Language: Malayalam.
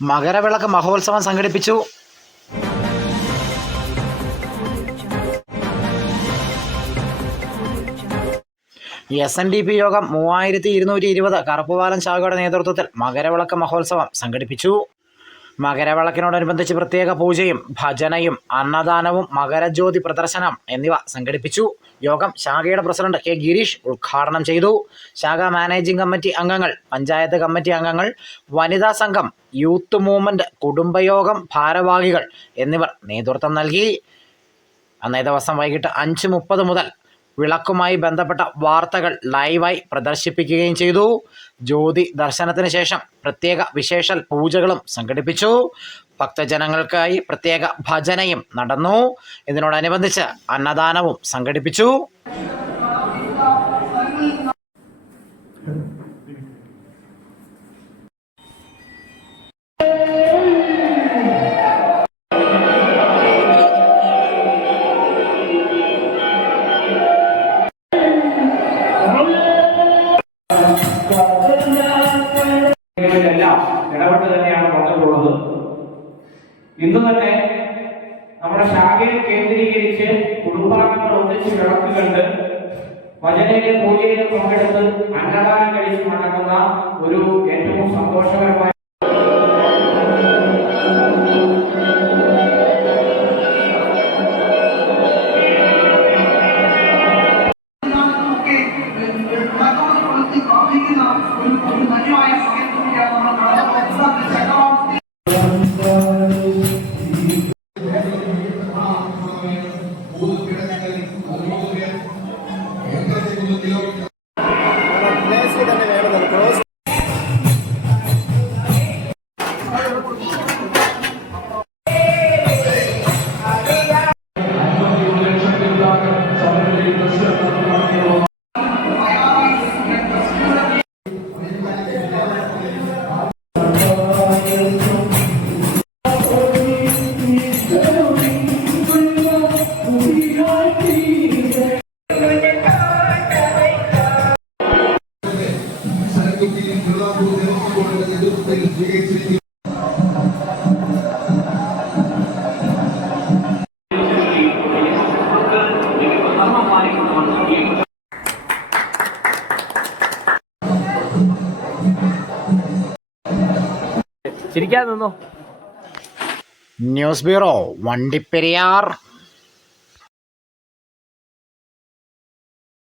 മകരവിളക്ക് മഹോത്സവം സംഘടിപ്പിച്ചു. SNDP യോഗം 3220 കറുപ്പുപാലം ശാഖയുടെ നേതൃത്വത്തിൽ മകരവിളക്ക് മഹോത്സവം സംഘടിപ്പിച്ചു. മകരവിളക്കിനോടനുബന്ധിച്ച് പ്രത്യേക പൂജയും ഭജനയും അന്നദാനവും മകരജ്യോതി പ്രദർശനം എന്നിവ സംഘടിപ്പിച്ചു. യോഗം ശാഖയുടെ പ്രസിഡന്റ് കെ ഗിരീഷ് ഉദ്ഘാടനം ചെയ്തു. ശാഖാ മാനേജിംഗ് കമ്മിറ്റി അംഗങ്ങൾ, പഞ്ചായത്ത് കമ്മിറ്റി അംഗങ്ങൾ, വനിതാ സംഘം, യൂത്ത് മൂവ്മെന്റ്, കുടുംബയോഗം ഭാരവാഹികൾ എന്നിവർ നേതൃത്വം നൽകി. അന്നേ ദിവസം വൈകിട്ട് 5:30 മുതൽ വിളക്കുമായി ബന്ധപ്പെട്ട വാർത്തകൾ ലൈവായി പ്രദർശിപ്പിക്കുകയും ചെയ്തു. ജ്യോതി ദർശനത്തിന് ശേഷം പ്രത്യേക വിശേഷ പൂജകളും സംഘടിപ്പിച്ചു. ഭക്തജനങ്ങൾക്കായി പ്രത്യേക ഭജനയും നടന്നു. ഇതിനോടനുബന്ധിച്ച് അന്നദാനവും സംഘടിപ്പിച്ചു. ഇടപെട്ട് തന്നെയാണ് വന്നിട്ടുള്ളത്. ഇന്ന് തന്നെ നമ്മുടെ ശാഖയിൽ കേന്ദ്രീകരിച്ച് കുടുംബാംഗങ്ങൾ ഒന്നിച്ച് വിളക്ക് കണ്ട് ഭജനയിലും പൂജയിലും പങ്കെടുത്ത് അന്നദാനം കഴിച്ച് നടക്കുന്ന ഒരു ഏറ്റവും സന്തോഷകരമായ ന്യൂസ് ബ്യൂറോ, വണ്ടിപ്പെരിയാർ.